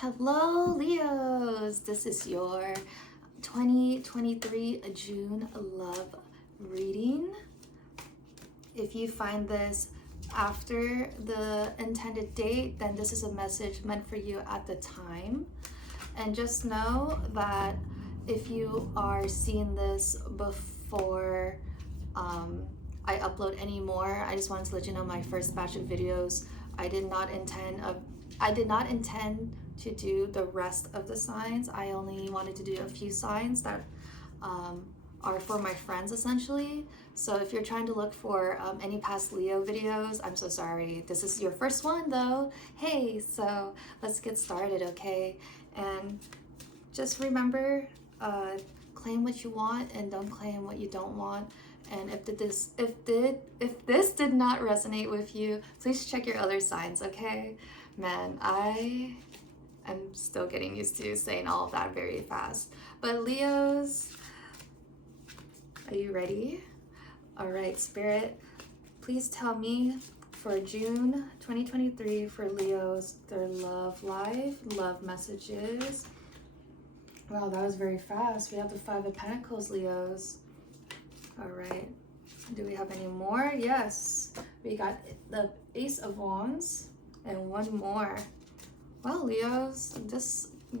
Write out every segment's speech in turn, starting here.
Hello, Leos. This is your 2023 June love reading. If you find this after the intended date, then this is a message meant for you at the time. And just know that if you are seeing this before I upload any more, I just wanted to let you know my first batch of videos, I did not intend to do the rest of the signs. I only wanted to do a few signs that are for my friends essentially. So if you're trying to look for any past Leo videos, I'm so sorry. This is your first one though. Hey, so let's get started, okay? And just remember, claim what you want and don't claim what you don't want. And if this did not resonate with you, please check your other signs, okay? Man, I am still getting used to saying all of that very fast. But Leos, are you ready? All right, Spirit, please tell me for June 2023 for Leos, their love life, love messages. Wow, that was very fast. We have the Five of Pentacles, Leos. All right, do we have any more? Yes, we got the Ace of Wands and one more. Well, Leos,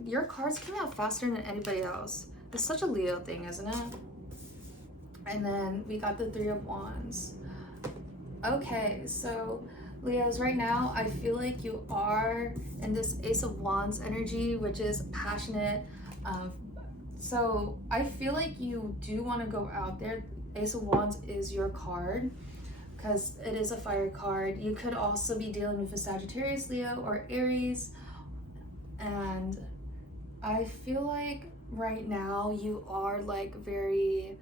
your cards came out faster than anybody else. It's such a Leo thing, isn't it? And then we got the Three of Wands. Okay, so Leos, right now I feel like you are in this Ace of Wands energy, which is passionate. So I feel like you do want to go out there. Ace of Wands is your card because it is a fire card. You could also be dealing with a Sagittarius, Leo, or Aries. And I feel like right now you are like very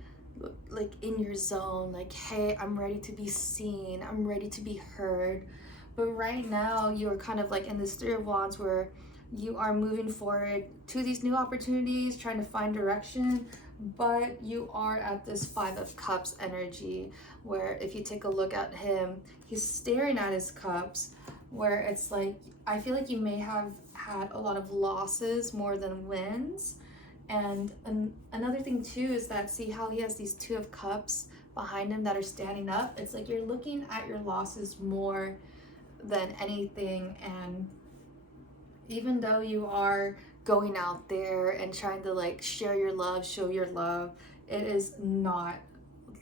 like in your zone, like, hey, I'm ready to be seen, I'm ready to be heard. But right now you're kind of like in this Three of Wands where you are moving forward to these new opportunities, trying to find direction, but you are at this Five of Cups energy where if you take a look at him, he's staring at his cups, where it's like, I feel like you may have had a lot of losses more than wins. And another thing too is that, see how he has these Two of Cups behind him that are standing up? It's like you're looking at your losses more than anything. And even though you are going out there and trying to like share your love, show your love, it is not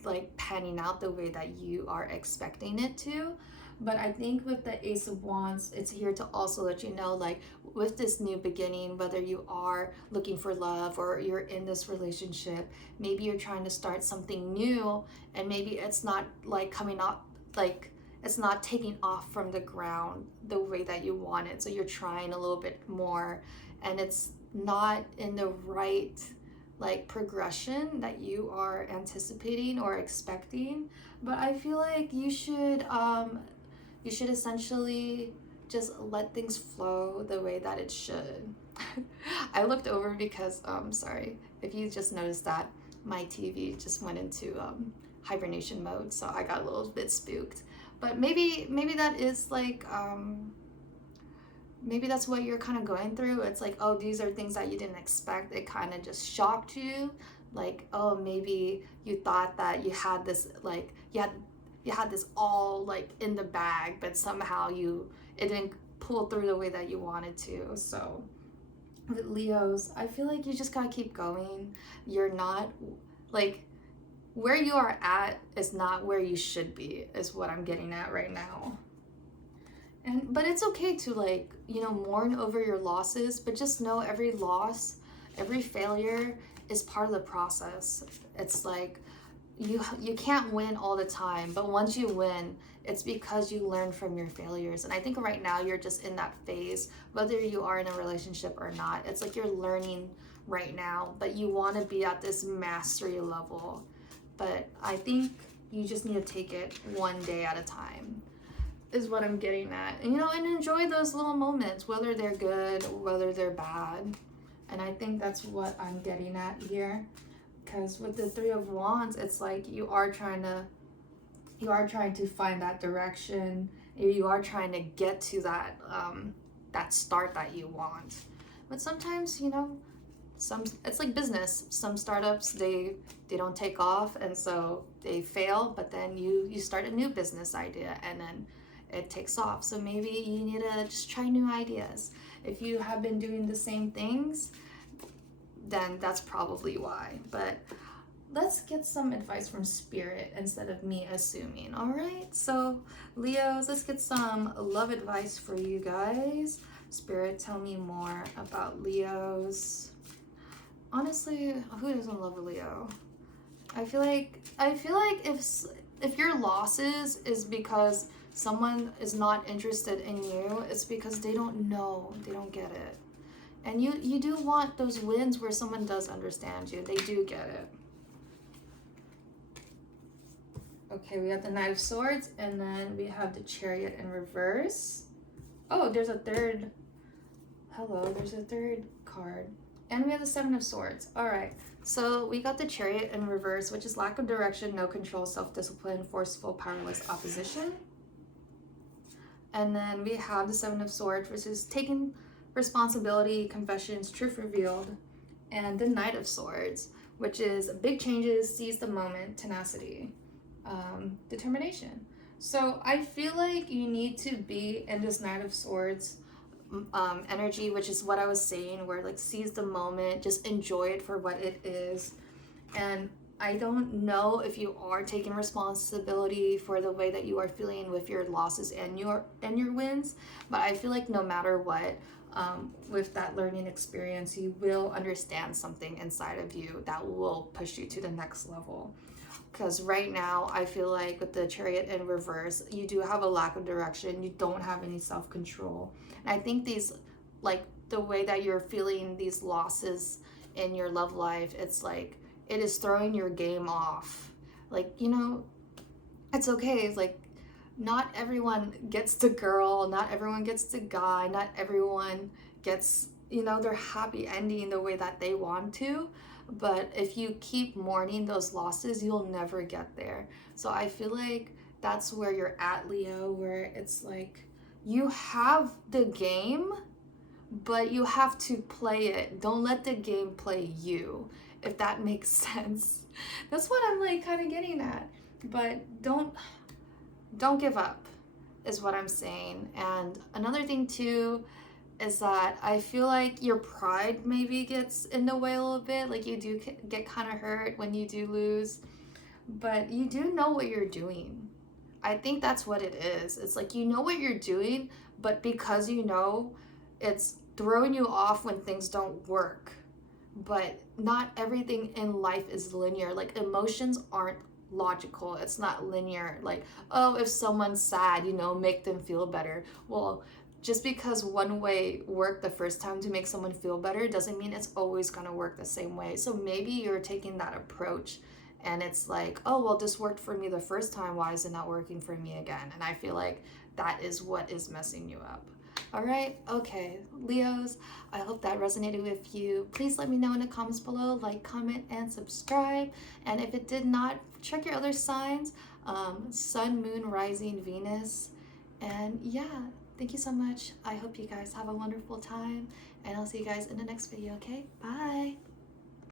like panning out the way that you are expecting it to. But I think with the Ace of Wands, it's here to also let you know, like, with this new beginning, whether you are looking for love or you're in this relationship, maybe you're trying to start something new and maybe it's not like coming up, like it's not taking off from the ground the way that you want it. So you're trying a little bit more and it's not in the right like progression that you are anticipating or expecting. But I feel like you should essentially just let things flow the way that it should. I looked over because sorry if you just noticed that my TV just went into hibernation mode, so I got a little bit spooked. But maybe that is like maybe that's what you're kind of going through. It's like, oh, these are things that you didn't expect. It kind of just shocked you. Like, oh, maybe you thought that you had this, like, you had this all like in the bag, but somehow it didn't pull through the way that you wanted to. So with Leos, I feel like you just gotta keep going. You're not like, where you are at is not where you should be, is what I'm getting at right now. But it's okay to, like, you know, mourn over your losses, but just know every loss, every failure is part of the process. It's like you can't win all the time, but once you win, it's because you learn from your failures. And I think right now you're just in that phase, whether you are in a relationship or not. It's like you're learning right now, but you want to be at this mastery level. But I think you just need to take it one day at a time, is what I'm getting at. And, you know, and enjoy those little moments, whether they're good or whether they're bad. And I think that's what I'm getting at here. Because with the Three of Wands, it's like you are trying to find that direction. You are trying to get to that that start that you want. But sometimes, you know, it's like business. Some startups, they don't take off, and so they fail, but then you start a new business idea and then it takes off. So maybe you need to just try new ideas. If you have been doing the same things, then that's probably why. But let's get some advice from Spirit instead of me assuming. All right, so Leos, let's get some love advice for you guys. Spirit, tell me more about Leos. Honestly, who doesn't love a Leo? I feel like if your losses is because someone is not interested in you, it's because they don't know, they don't get it. And you do want those wins where someone does understand you. They do get it. Okay, we have the Knight of Swords, and then we have the Chariot in reverse. Oh, there's a third. Hello, there's a third card. And we have the Seven of Swords. All right, so we got the Chariot in reverse, which is lack of direction, no control, self-discipline, forceful, powerless opposition. And then we have the Seven of Swords, which is taking responsibility, confessions, truth revealed. And the Knight of Swords, which is big changes, seize the moment, tenacity, determination. So I feel like you need to be in this Knight of Swords energy, which is what I was saying, where like seize the moment, just enjoy it for what it is. And I don't know if you are taking responsibility for the way that you are feeling with your losses and your wins, but I feel like no matter what, with that learning experience, you will understand something inside of you that will push you to the next level. Because right now, I feel like with the Chariot in reverse, you do have a lack of direction. You don't have any self-control. And I think these, like the way that you're feeling these losses in your love life, it's like it is throwing your game off. Like, you know, it's okay. It's like not everyone gets the girl, not everyone gets the guy, not everyone gets, you know, their happy ending the way that they want to. But if you keep mourning those losses, you'll never get there. So I feel like that's where you're at, Leo, where it's like you have the game, but you have to play it. Don't let the game play you, if that makes sense. That's what I'm like kind of getting at. But don't give up is what I'm saying. And another thing too is that I feel like your pride maybe gets in the way a little bit. Like you do get kind of hurt when you do lose, but you do know what you're doing. I think that's what it is. It's like you know what you're doing, but because you know, it's throwing you off when things don't work. But not everything in life is linear. Like emotions aren't logical. It's not linear. Like, oh, if someone's sad, you know, make them feel better. Well, just because one way worked the first time to make someone feel better doesn't mean it's always going to work the same way. So maybe you're taking that approach and it's like, oh, well, this worked for me the first time. Why is it not working for me again? And I feel like that is what is messing you up. All right. Okay. Leos, I hope that resonated with you. Please let me know in the comments below, like, comment, and subscribe. And if it did not, check your other signs, Sun, Moon, Rising, Venus. And yeah, thank you so much. I hope you guys have a wonderful time, and I'll see you guys in the next video, okay? Bye.